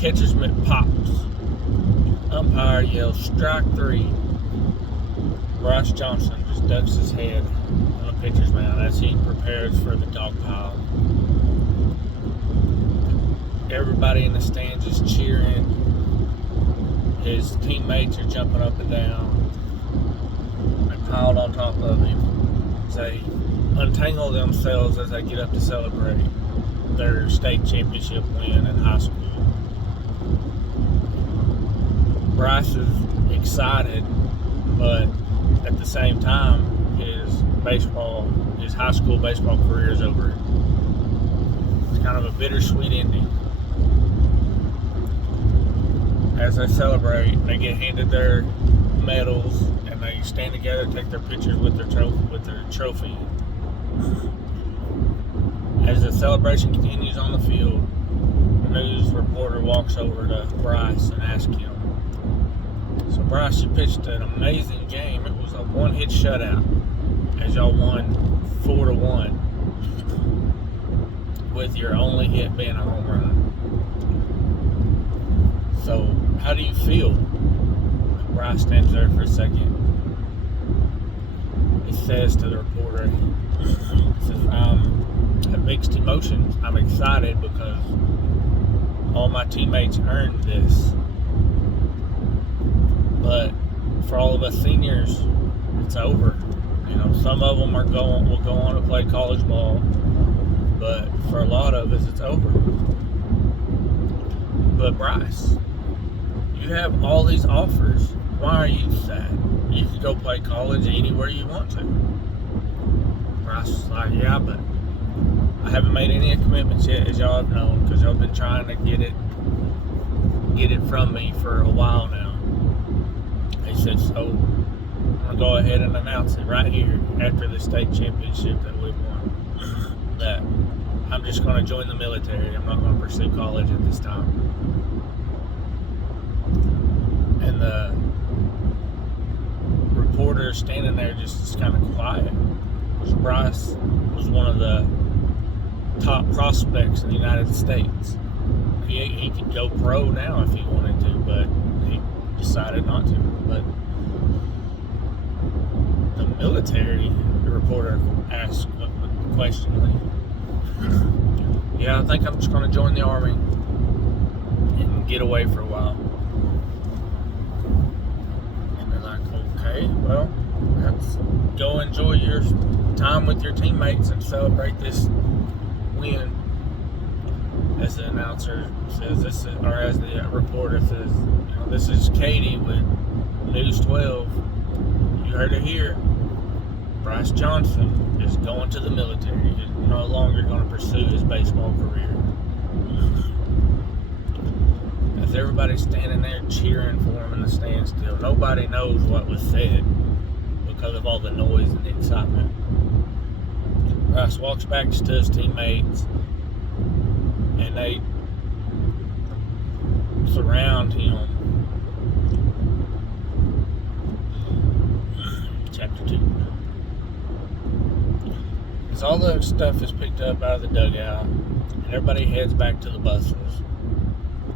catcher's mitt pops. Umpire yells, strike three. Bryce Johnson just ducks his head on the pitcher's mound as he prepares for the dog pile. Everybody in the stands is cheering. His teammates are jumping up and down. They piled on top of him. They untangle themselves as they get up to celebrate their state championship win in high school. Bryce is excited, but at the same time, his high school baseball career is over. It's kind of a bittersweet ending. As they celebrate, they get handed their medals, and they stand together, take their pictures with their trophy. As the celebration continues on the field, the news reporter walks over to Bryce and asks him, "So Bryce, you pitched an amazing game. It was a one-hit shutout as y'all won 4-1 with your only hit being a home run. So how do you feel?" Bryce stands there for a second. He says to the reporter, "I have mixed emotions. I'm excited because all my teammates earned this. But for all of us seniors, it's over. You know, some of them will go on to play college ball, but for a lot of us, it's over. But Bryce, you have all these offers. Why are you sad? You could go play college anywhere you want to." Bryce was like, "Yeah, but I haven't made any commitments yet, as y'all have known, because y'all been trying to get it from me for a while now." He said, "So I'm going to go ahead and announce it right here after the state championship that we've won, that I'm just going to join the military. I'm not going to pursue college at this time." And the reporter standing there just kind of quiet, because Bryce was one of the top prospects in the United States. He could go pro now if he wanted to, but he decided not to. But the military, the reporter asked questioningly, "Yeah, I think I'm just going to join the Army and get away for a while." And they're like, "Okay, well, let's go enjoy your time with your teammates and celebrate this win." As the announcer says, as the reporter says, "This is Katie with News 12. You heard it here. Bryce Johnson is going to the military. He's no longer going to pursue his baseball career." As everybody's standing there cheering for him in the stands still, nobody knows what was said because of all the noise and the excitement. Bryce walks back to his teammates, and they surround him. Chapter 2. As all the stuff is picked up out of the dugout, and everybody heads back to the buses,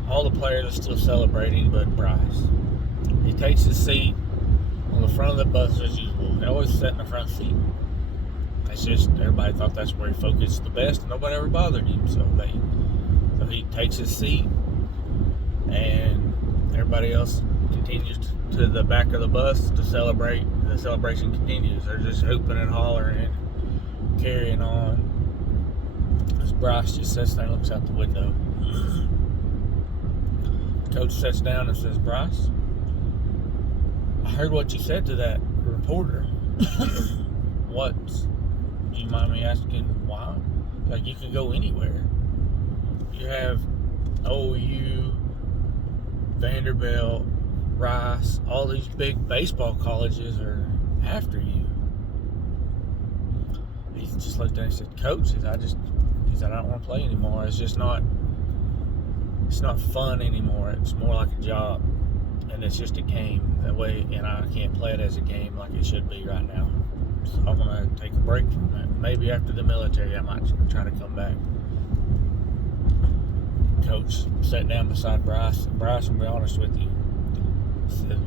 all the players are still celebrating but Bryce. He takes his seat on the front of the bus as usual. They always sit in the front seat. It's just, everybody thought that's where he focused the best, and nobody ever bothered him, so he takes his seat, and everybody else continues to the back of the bus to celebrate. The celebration continues. They're just hooping and hollering and carrying on. As Bryce just sits there and looks out the window. Coach sits down and says, "Bryce, I heard what you said to that reporter." "What? Do you mind me asking why?" "Like, you could go anywhere. You have OU, Vanderbilt, Rice, all these big baseball colleges are after you." He just looked at him and said, "Coach," he said, "I don't want to play anymore. It's not fun anymore. It's more like a job, and it's just a game that way, and I can't play it as a game like it should be right now. So I want to take a break from it. Maybe after the military, I might try to come back." coach sat down beside Bryce. And Bryce, I'll be honest with you, said,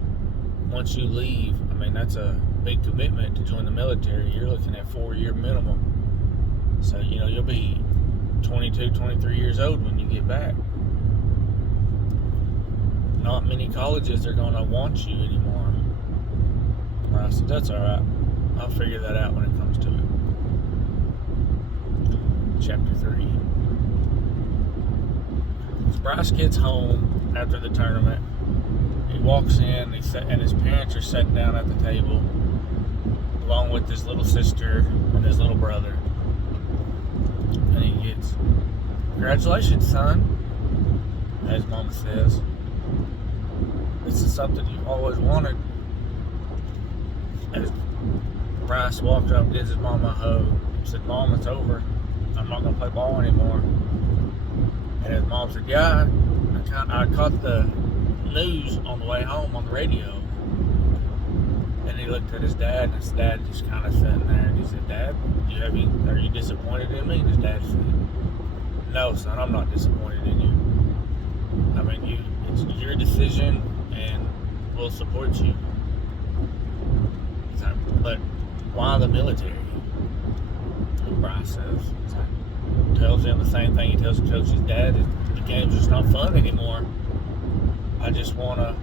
once you leave, I mean, that's a big commitment to join the military. You're looking at 4-year minimum. So, you'll be 22, 23 years old when you get back. Not many colleges are going to want you anymore. Bryce said, that's all right. I'll figure that out when it comes to it. Chapter 3. So Bryce gets home after the tournament. He walks in, and his parents are sitting down at the table, along with his little sister and his little brother. And he gets, congratulations, son, as Mama says. This is something you've always wanted. As Bryce walked up, gives his mama a hug, said, Mom, it's over. I'm not going to play ball anymore. And his mom said, yeah, I caught the news on the way home on the radio. And he looked at his dad, and his dad just kind of sitting there, and he said, Dad, are you disappointed in me? And his dad said, no, son, I'm not disappointed in you. I mean, it's your decision, and we'll support you. He's like, but why the military? And Bryce says, tells him the same thing he tells Coach's dad. The game's just not fun anymore. I just want to,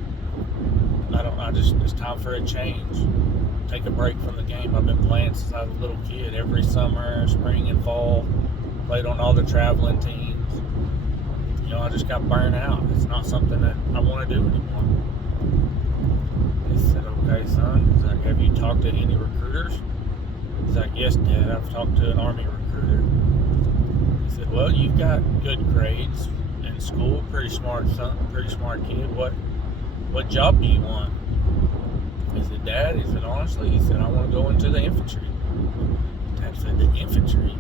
it's time for a change. Take a break from the game. I've been playing since I was a little kid. Every summer, spring, and fall. Played on all the traveling teams. I just got burned out. It's not something that I want to do anymore. He said, okay, son. He's like, have you talked to any recruiters? He's like, yes, Dad. I've talked to an Army recruiter. He said, well, you've got good grades in school. Pretty smart son. Pretty smart kid. What job do you want? He said, Dad, he said, honestly, he said, I want to go into the infantry. Dad said, the infantry?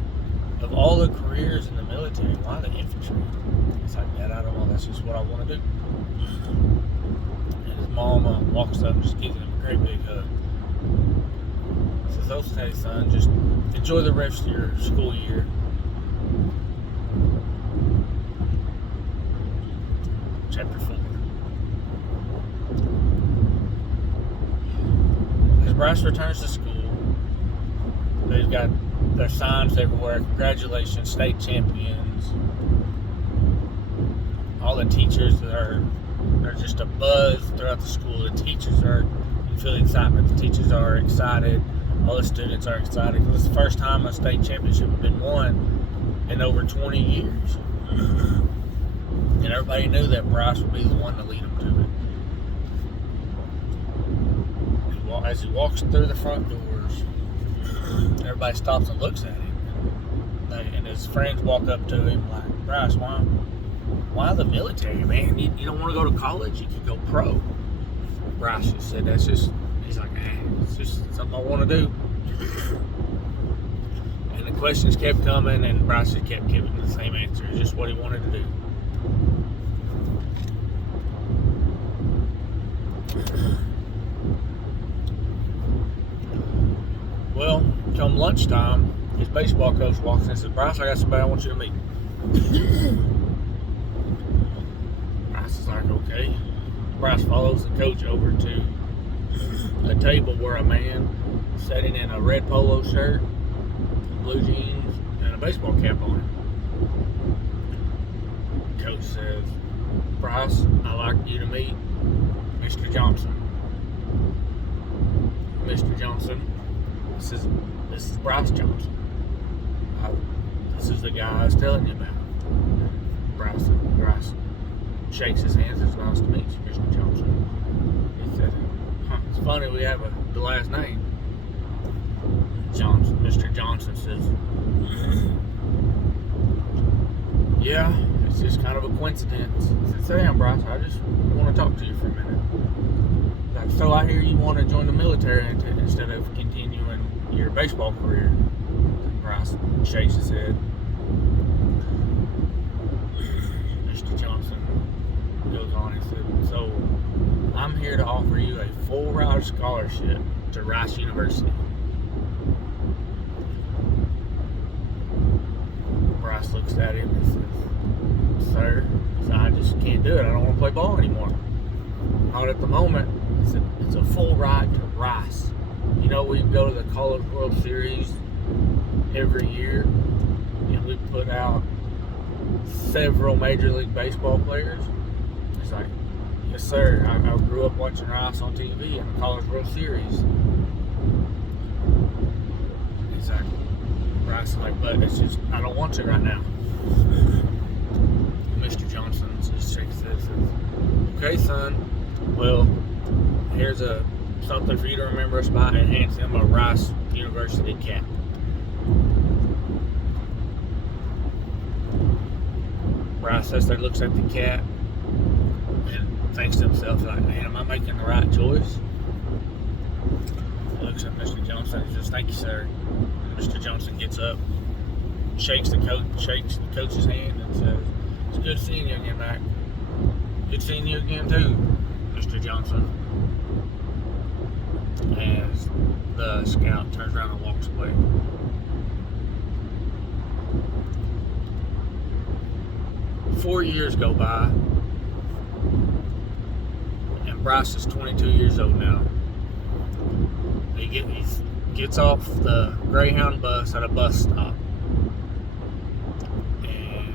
Of all the careers in the military, why the infantry? He's like, Dad, I don't know, that's just what I want to do. And his mom walks up and just gives him a great big hug. He says, okay, son, just enjoy the rest of your school year. Chapter 4. As Bryce returns to school, they've got their signs everywhere. Congratulations, state champions. All the teachers are just a buzz throughout the school. The teachers you feel the excitement. The teachers are excited. All the students are excited. It's the first time a state championship has been won in over 20 years. And everybody knew that Bryce would be the one to lead them to it. As he walks through the front doors, everybody stops and looks at him. And his friends walk up to him like, Bryce, why the military, man? You don't want to go to college? You could go pro. Bryce just said, he's like, it's just something I want to do. And the questions kept coming, and Bryce just kept giving the same answer. It's just what he wanted to do. Well, come lunchtime, his baseball coach walks in and says, Bryce, I got somebody I want you to meet. Bryce is like, okay. Bryce follows the coach over to a table where a man sitting in a red polo shirt, blue jeans, and a baseball cap on. Coach says, Bryce, I'd like you to meet Mr. Johnson. Mr. Johnson, this is Bryce Johnson. This is the guy I was telling you about. Bryce shakes his hands. It's nice to meet you, Mr. Johnson. He said, it's funny we have the last name. Johnson. Mr. Johnson says, yeah, it's just kind of a coincidence. He said, sit down, Bryce. I just want to talk to you for a minute. Like, so I hear you want to join the military instead of continuing your baseball career. Bryce shakes his head. Mr. Johnson goes on and said, so I'm here to offer you a full-ride scholarship to Rice University. Bryce looks at him and says, sir. He said, I just can't do it. I don't want to play ball anymore. Not at the moment. He said, it's a full ride to Rice. You know, we go to the College World Series every year, and we put out several Major League Baseball players. He's like, yes, sir. I grew up watching Rice on TV in the College World Series. He's like, Rice is like, but it's just, I don't want to right now. Mr. Johnson just shakes his head. Okay, son. Well, here's something for you to remember us by, and hands him a Rice University cap. Rice sits there, looks at the cap, and thinks to himself, like, man, am I making the right choice? He looks at Mr. Johnson and says, thank you, sir. And Mr. Johnson gets up, shakes the coach's hand, and says, it's good seeing you again, Mac. Good seeing you again, too, Mr. Johnson. As the scout turns around and walks away. Four years go by, and Bryce is 22 years old now. He gets off the Greyhound bus at a bus stop, and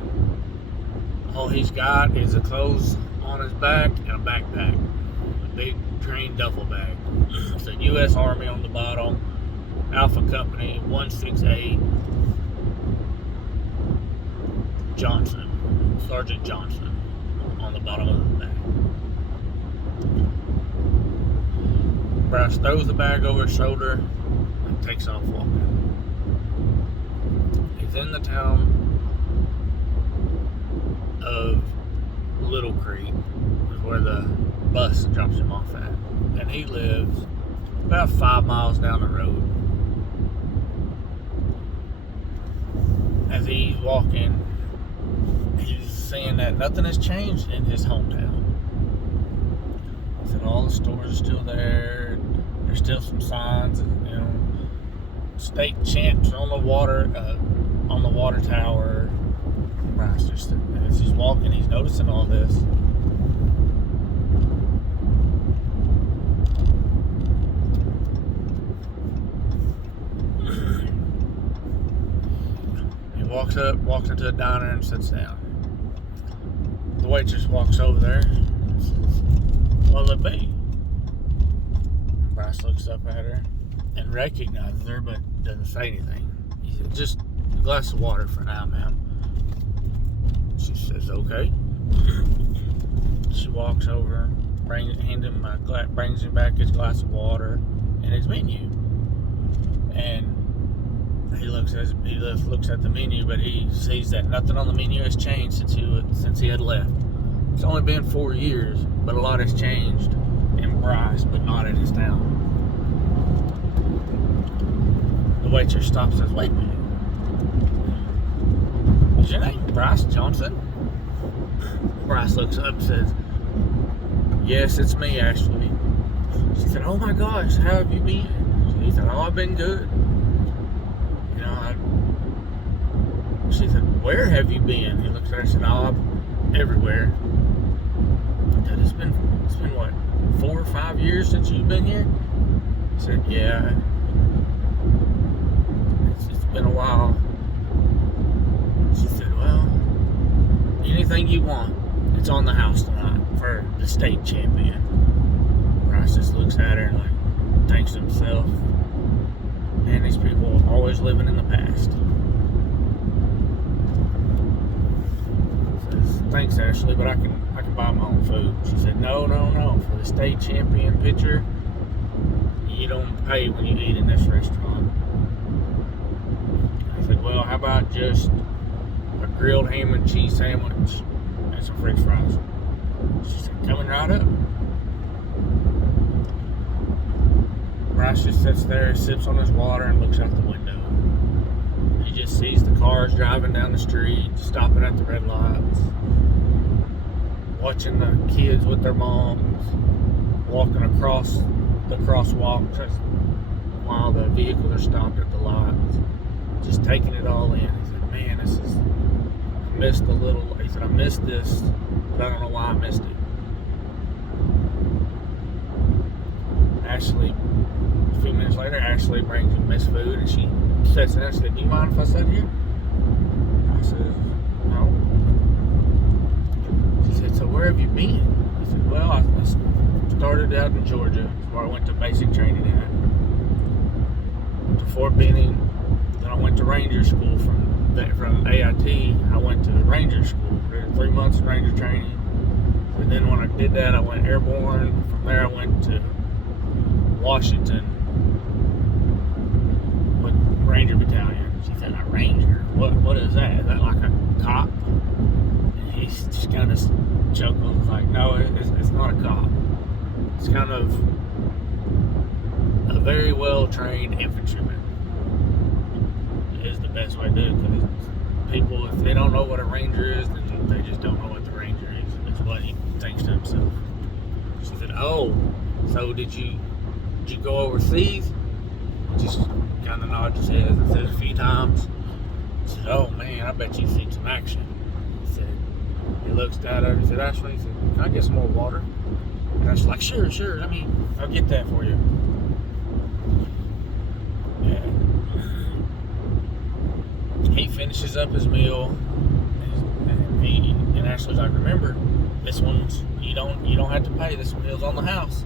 all he's got is the clothes on his back and a backpack, a big green duffel bag. It's the U.S. Army on the bottom, Alpha Company 168, Johnson. Sergeant Johnson on the bottom of the bag. Bryce throws the bag over his shoulder and takes off walking. He's in the town of Little Creek, is where the bus drops him off at. And he lives about 5 miles down the road. As he's walking, he's seeing that nothing has changed in his hometown. He said all the stores are still there. There's still some signs, you know, state champs on the water tower. Bryce just, as he's walking, he's noticing all this. He walks into a diner and sits down. The waitress walks over there and says, what'll it be? Bryce looks up at her and recognizes her, but doesn't say anything. He said, just a glass of water for now, ma'am. She says, okay. She walks over, brings him back his glass of water and his menu. And he looks at the menu, but he sees that nothing on the menu has changed since he had left. It's only been 4 years, but a lot has changed in Bryce, but not in his town. The waitress stops and says, wait a minute. Is your name Bryce Johnson? Bryce looks up and says, yes, it's me, actually. She said, oh my gosh, how have you been? He said, oh, I've been good. You know, she said, where have you been? He looks at her and said, oh, I'm everywhere. Said, it's been what, 4 or 5 years since you've been here? He said, yeah. It's been a while. She said, well, anything you want, it's on the house tonight for the state champion. Bryce just looks at her and like thanks himself. Man, these people are always living in the past. Says, thanks, Ashley, but I can buy my own food. She said, no. For the state champion pitcher, you don't pay when you eat in this restaurant. I said, well, how about just a grilled ham and cheese sandwich and some french fries? She said, coming right up. Bryce just sits there, sips on his water, and looks out the window. He just sees the cars driving down the street, stopping at the red lights, watching the kids with their moms, walking across the crosswalk while the vehicles are stopped at the lights, just taking it all in. He said, man, I'm missed a little. He said, I missed this, but I don't know why I missed it. Ashley, a few minutes later, Ashley brings him Miss Food, and she sits there and said, do you mind if I sit here? I said, no. She said, so where have you been? I said, well, I started out in Georgia, where I went to basic training at. Went to Fort Benning. Then I went to Ranger School. From AIT, I went to Ranger School. I did 3 months of Ranger training. And then when I did that, I went airborne. From there, I went to Washington with Ranger Battalion. She said, a Ranger? What is that? Is that like a cop? And he just kind of chuckled, like, no, it's not a cop. It's kind of a very well-trained infantryman is the best way to do it, because people, if they don't know what a Ranger is, then they just don't know what the Ranger is. That's what he thinks to himself. She said, oh, so did you go overseas? Just kind of nodded his head and said a few times. He said, oh man, I bet you've seen some action. He said, he looks down at her and said, Ashley, he said, can I get some more water? And I was like, sure, I'll get that for you. He finishes up his meal, and Ashley's like, remember, this one's, you don't have to pay, this meal's on the house.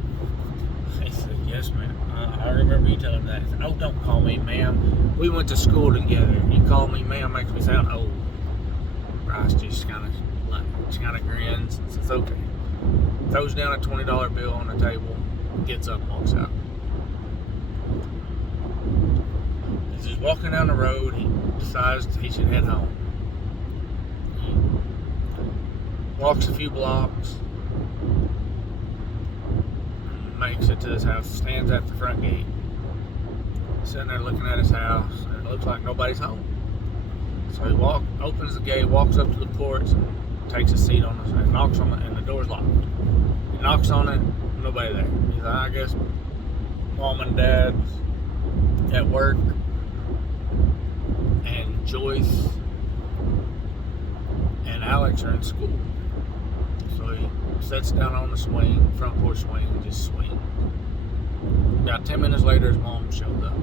He said, yes ma'am, I remember you telling me that. He said, oh, don't call me ma'am, we went to school together, you call me ma'am makes me sound old. Bryce just kind of grins and says, okay. Throws down a $20 bill on the table, gets up and walks out. As he's walking down the road, he decides he should head home. He walks a few blocks, makes it to his house, stands at the front gate, sitting there looking at his house, and it looks like nobody's home. So he opens the gate, walks up to the porch, and takes a seat on it, and knocks on it, and the door's locked. He knocks on it, nobody there. He's like, I guess mom and dad's at work, and Joyce and Alex are in school. So he sits down on the front porch swing, and just swings. About 10 minutes later, his mom shows up.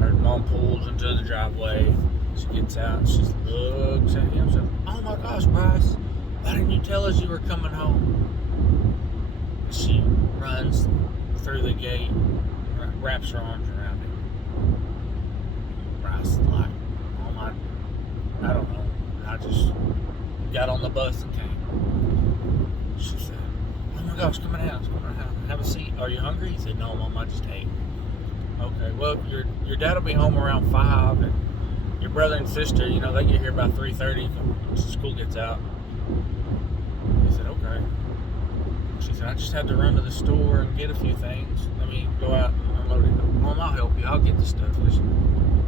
Her mom pulls into the driveway. She gets out and she looks at him and says, oh my gosh, Bryce, why didn't you tell us you were coming home? She runs through the gate, wraps her arms around him. Bryce is like, oh my, I don't know. I just got on the bus and came. She said, oh my gosh, come in the house, have a seat. Are you hungry? He said, no, Mom, I just ate. Okay, well, your dad will be home around 5, and your brother and sister, they get here about 3:30 when school gets out. He said, okay. She said, I just had to run to the store and get a few things. Let me go out and unload it. Mom, I'll help you. I'll get the stuff. Just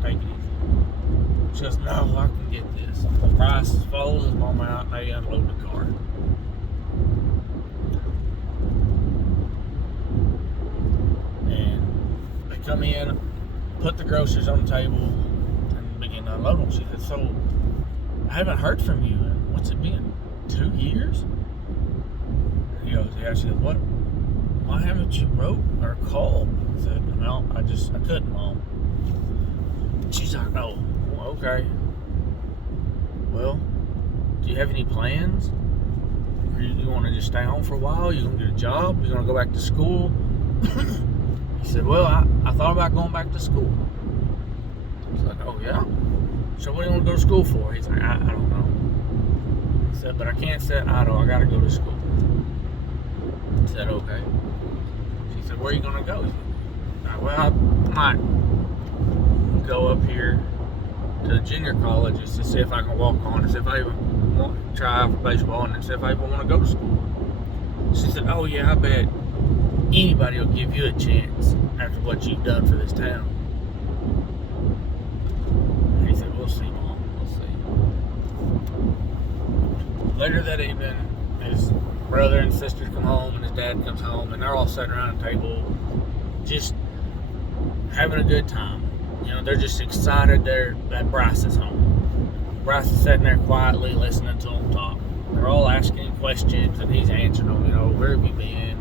take it easy. She goes, no, I can get this. Bryce follows his mom out, and they unload the car. And they come in, put the groceries on the table, and begin to unload them. She said, so, I haven't heard from you. What's it been? 2 years? And he goes, yeah. She said, what? Why haven't you wrote or called? I said, no, I couldn't, Mom. She's like, oh, okay. Well, do you have any plans? You want to just stay home for a while? You going to get a job? You going to go back to school? He said, well, I thought about going back to school. He's like, oh, yeah? So what do you want to go to school for? He's like, I don't know. He said, but I can't sit idle. I got to go to school. I said, okay. She said, where are you going to go? He said, well, I might go up here to the junior college just to see if I can walk on, or see if I even want to try for baseball, and see if I even want to go to school. She said, oh yeah, I bet anybody will give you a chance after what you've done for this town. And he said, we'll see, Mom, we'll see. Later that evening, his brother and sisters come home, and his dad comes home, and they're all sitting around the table just having a good time. They're just excited that Bryce is home. Bryce is sitting there quietly listening to them talk. They're all asking him questions, and he's answering them. Where have you been?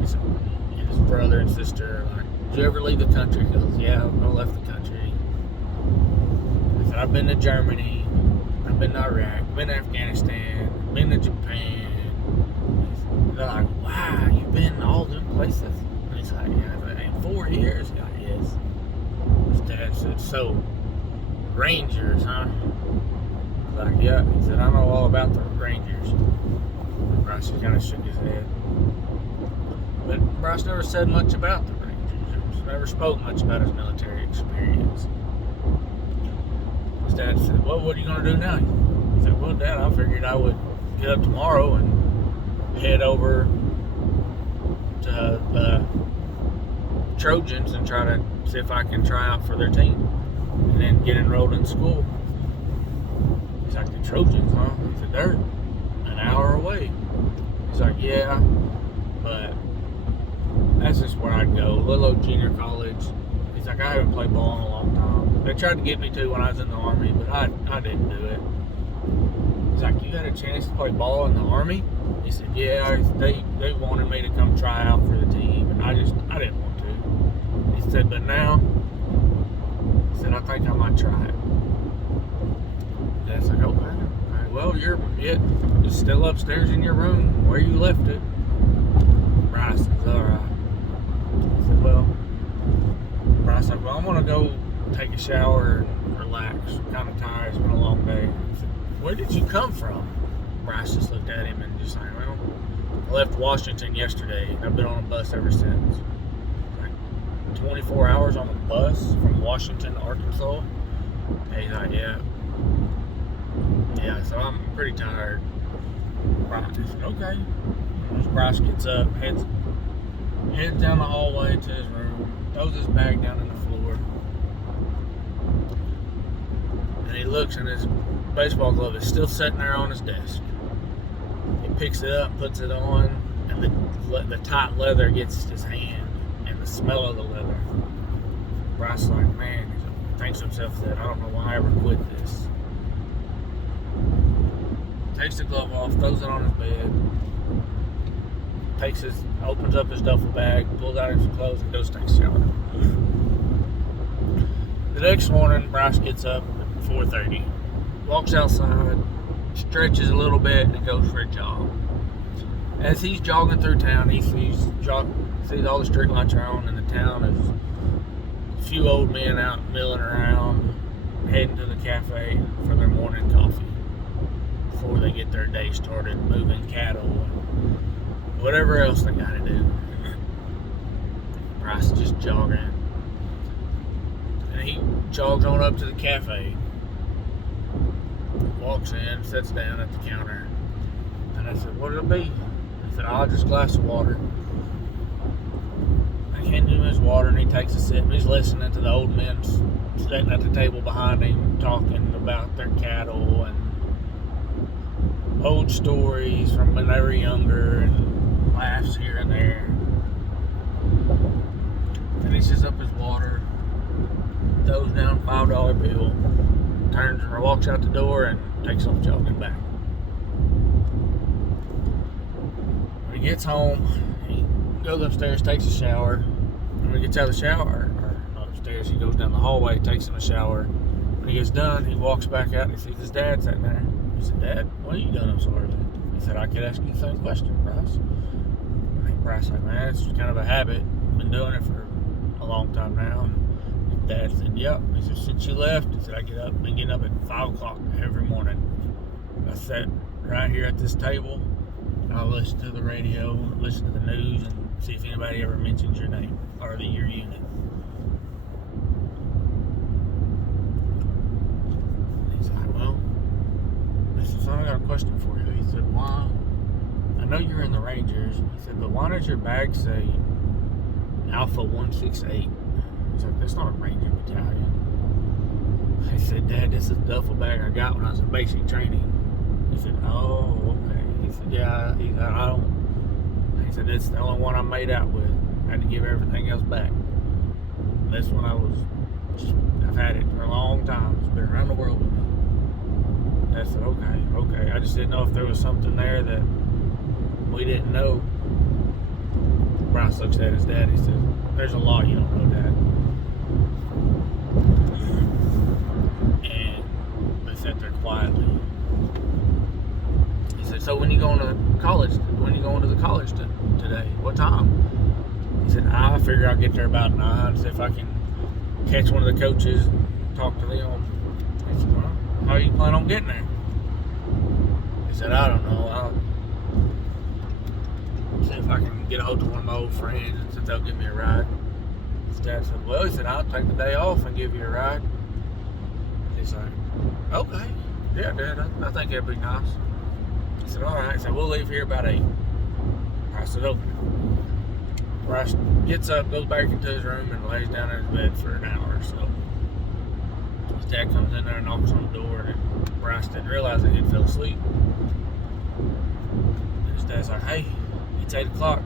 His brother and sister, like, did you ever leave the country? He goes, yeah, I left the country. He said, I've been to Germany, I've been to Iraq, been to Afghanistan, been to Japan. They're like, wow, you've been to all them places? And he's like, yeah, in 4 years. He's like, yes. His dad said, so, Rangers, huh? He's like, yeah. He said, I know all about the Rangers. Bryce kind of shook his head. But Bryce never said much about the Rangers. Never spoke much about his military experience. His dad said, well, what are you going to do now? He said, well, Dad, I figured I would get up tomorrow and head over to the Trojans and try to see if I can try out for their team and then get enrolled in school. He's like, the Trojans, huh? He said, they're an hour away. He's like, yeah, but that's just where I'd go. Little old junior college. He's like, I haven't played ball in a long time. They tried to get me to when I was in the Army, but I didn't do it. He's like, you got a chance to play ball in the Army? He said, yeah, they wanted me to come try out for the team, and I didn't want to. He said, but now, he said, I think I might try it. Dad's like, okay, well, it's still upstairs in your room where you left it. Bryce says, all right. He said, well, Bryce said, well, I'm going to go take a shower and relax. I'm kind of tired. It's been a long day. He said, where did you come from? Bryce just looked at him and just like, well, I left Washington yesterday. I've been on a bus ever since. Like 24 hours on a bus from Washington to Arkansas. And he's like, yeah. Yeah, so I'm pretty tired. Bryce said, okay. As Bryce gets up, heads down the hallway to his room, throws his bag down on the floor. And he looks and his baseball glove is still sitting there on his desk. He picks it up, puts it on, and the tight leather gets his hand, and the smell of the leather. Bryce is like, man, he thinks to himself that I don't know why I ever quit this. Takes the glove off, throws it on his bed, opens up his duffel bag, pulls out his clothes, and goes to take a shower. The next morning, Bryce gets up at 4:30, walks outside, stretches a little bit, and goes for a jog. As he's jogging through town, he sees all the street lights are on in the town. There's a few old men out milling around, heading to the cafe for their morning coffee before they get their day started moving cattle and whatever else they got to do. Bryce is just jogging. And he jogs on up to the cafe, walks in, sits down at the counter, and I said, what'll it be? He said, just a glass of water. I hand him his water, and he takes a sip. He's listening to the old men sitting at the table behind him, talking about their cattle and old stories from when they were younger, and laughs here and there. Finishes up his water, throws down a $5 bill, walks out the door, and takes off jogging back. When he gets home, he goes upstairs, takes a shower. And when he gets out of the shower, or not upstairs, he goes down the hallway, takes him a shower. When he gets done, he walks back out and he sees his dad sitting there. He said, Dad, what are you doing up so early? He said, I could ask you the same question, Bryce. I think Bryce like, man, it's kind of a habit. I've been doing it for a long time now. And his dad said, yep. He said, since you left, he said, I've been getting up at 5 o'clock every morning. I sat right here at this table, and I listen to the radio, listen to the news, and see if anybody ever mentions your name or your unit. And he's like, well, son, I got a question for you. He said, why? I know you're in the Rangers. He said, but why does your bag say Alpha 168? He's like, that's not a Ranger battalion. He said, Dad, this is the duffel bag I got when I was in basic training. He said, oh, okay. He said, yeah. He said, I don't. He said, it's the only one I'm made out with. I had to give everything else back. This one I've had it for a long time. It's been around the world with me. I said, okay. I just didn't know if there was something there that we didn't know. Bryce looks at his dad. He says, there's a lot you don't know, Dad. And they sat there quietly. He said, so when you going to college? When you going to the college today? What time? He said, I figure I'll get there about 9, see if I can catch one of the coaches and talk to them. He said, well, how are you planning on getting there? He said, I don't know. I'll see if I can get a hold of one of my old friends and see if they'll give me a ride. His dad said, well, he said, I'll take the day off and give you a ride. He's like, okay. Yeah, Dad, I think that'd be nice. He said, all right. So we'll leave here about 8. I said, okay. Bryce gets up, goes back into his room, and lays down in his bed for an hour or so. His dad comes in there and knocks on the door, and Bryce didn't realize that he'd fell asleep. And his dad's like, hey, it's 8 o'clock.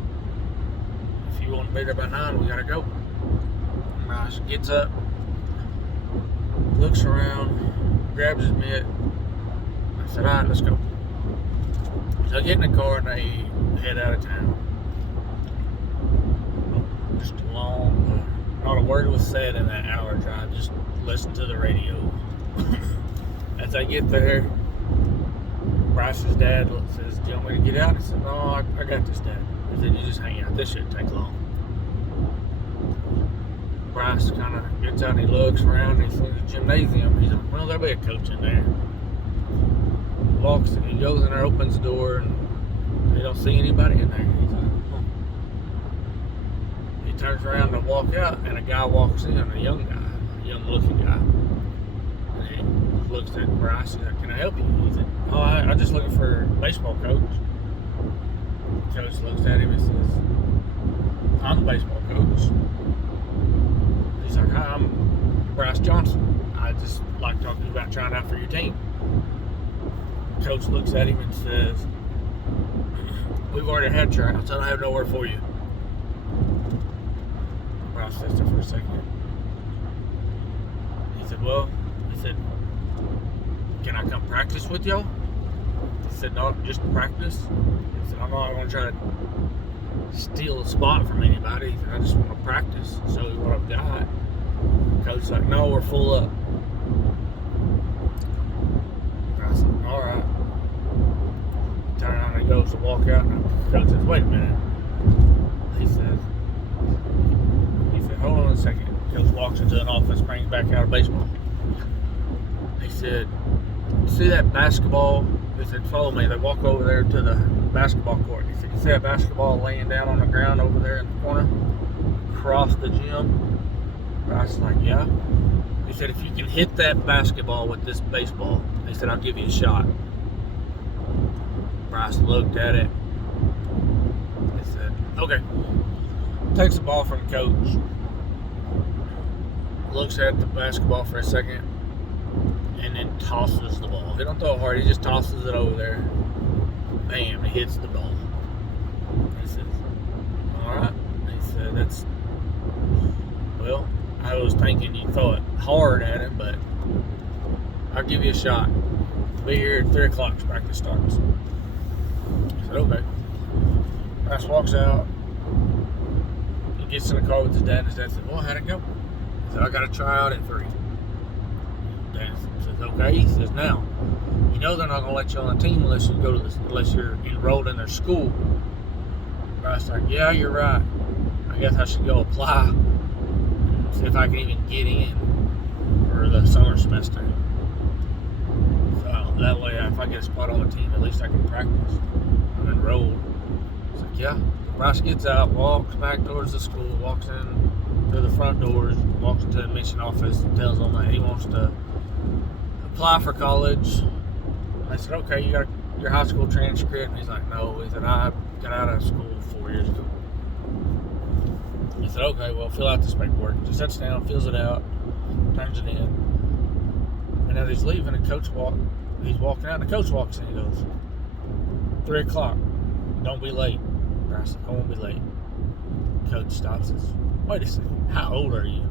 If you want to be there by 9, we gotta go. And Bryce gets up, looks around, grabs his mitt. I said, all right, let's go. So I get in the car and they head out of town. Just a long, not a word was said in that hour drive. Just listen to the radio. As they get there, Bryce's dad says, do you want me to get out? He said, no, I got this, Dad. He said, you just hang out. This shouldn't take long. Bryce kind of gets out and he looks around and he sees the gymnasium. He's like, well, there'll be a coach in there. He goes in there, opens the door, and they don't see anybody in there. He's like, oh. He turns around to walk out, and a guy walks in, a young guy, a young-looking guy. And he looks at Bryce. He's like, can I help you? He said, oh, I'm just looking for a baseball coach. The coach looks at him and says, I'm the baseball coach. He's like, hi, I'm Bryce Johnson. I just like talking about trying out for your team. Coach looks at him and says, we've already had tryouts. I don't have nowhere for you. Bryce sits there for a second. He said, can I come practice with y'all? He said, no, just practice. He said, I'm not going to try to steal a spot from anybody. He said, I just want to practice, show you what I've got. Coach's like, no, we're full up. I said, all right. He turns around and he goes to walk out, and the coach says, wait a minute. He said, hold on a second. Coach walks into an office, brings back out a baseball. He said, see that basketball? He said, follow me. They walk over there to the basketball court. He said, you see that basketball laying down on the ground over there in the corner? Across the gym? I was like, yeah. He said, if you can hit that basketball with this baseball, he said, I'll give you a shot. Bryce looked at it. He said, okay. Takes the ball from the coach. Looks at the basketball for a second. And then tosses the ball. He don't throw it hard. He just tosses it over there. Bam, he hits the ball. He says, all right. He said, well, I was thinking you'd throw it hard at him, but I'll give you a shot. Be here at 3 o'clock. Practice starts. I said, okay. Bryce walks out. He gets in the car with his dad, and his dad said, well, how'd it go? He said, I got to try out at 3. Dad says, okay. He says, now, you know they're not going to let you on the team unless you're enrolled in their school. Bryce's like, yeah, you're right. I guess I should go apply. See if I can even get in for the summer semester. So that way, if I get a spot on the team, at least I can practice. I'm enrolled. It's like, yeah. Bryce gets out, walks back towards the school, walks in through the front doors, walks into the admission office, and tells them that he wants to apply for college. I said, okay, you got your high school transcript? And he's like, no. He said, I got out of school 4 years ago. He said, okay, well, fill out this paperwork. Just sits down, fills it out, turns it in. And as he's leaving, he's walking out, and the coach walks in. He goes, 3 o'clock, don't be late. I said, I won't be late. Coach stops us. Wait a second, how old are you?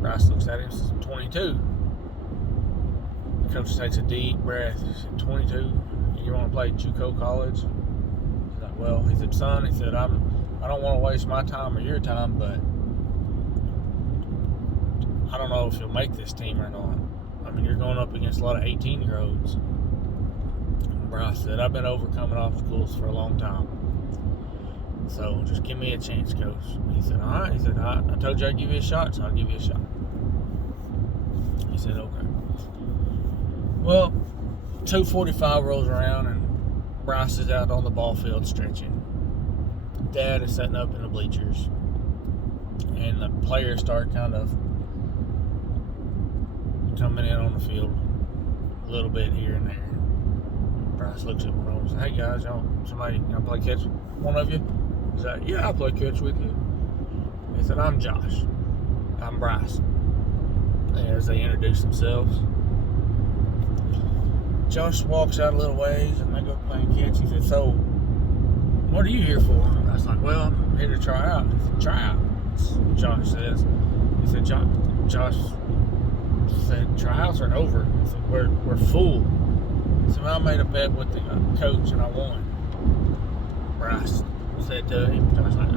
Bryce looks at him and says, 22. Coach takes a deep breath. He said, 22, and you want to play JUCO college? He's like, well, he said, son, he said, I don't want to waste my time or your time, but I don't know if you'll make this team or not. I mean, you're going up against a lot of 18-year-olds. Bryce said, I've been overcoming obstacles for a long time. So just give me a chance, Coach. He said, all right. He said, I told you I'd give you a shot, so I'll give you a shot. He said, okay. Well, 2:45 rolls around, and Bryce is out on the ball field stretching. Dad is sitting up in the bleachers. And the players start kind of coming in on the field a little bit here and there. Bryce looks at one of them and says, hey guys, y'all play catch with one of you? He's like, yeah, I'll play catch with you. He said, I'm Josh. I'm Bryce. And as they introduce themselves, Josh walks out a little ways and they go playing catch. He said, so, what are you here for? And I was like, well, I'm here to try out. He said, try out, Josh says. He said, Josh said, tryouts are over. He said, we're full. So I made a bet with the coach and I won. Bryce said to him, Josh like,